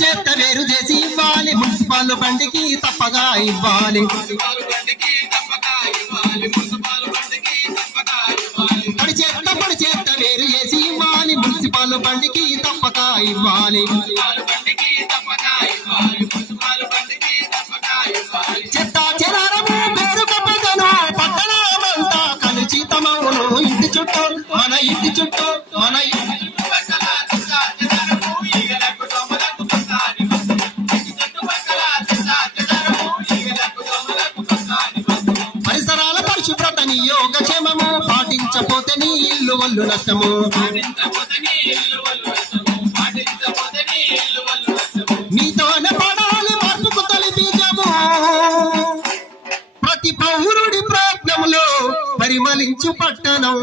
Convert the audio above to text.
చేత వేరు చేసి ఇవ్వాలి. మున్సిపాల్ బండికి తప్పగా ఇవ్వాలి. పొడి చేత పొడి వేరు చేసి ఇవ్వాలి. మున్సిపాల్ బండికి తప్పక ఇవ్వాలి. చెత్త చెరారము పేరు కప్పగను పట్టణమంతా తమ ఇంటి చుట్టూ మన ఇంటి చుట్టూ మన ఇంటి నీ యోగక్షేమము పాటించపోతే నీ ఇల్లు వల్లు నష్టము. నీతోనే పడాలి మార్పుకు తలిపించము ప్రతి పౌరుడి ప్రయత్నములో పరిమళించు పట్టణం.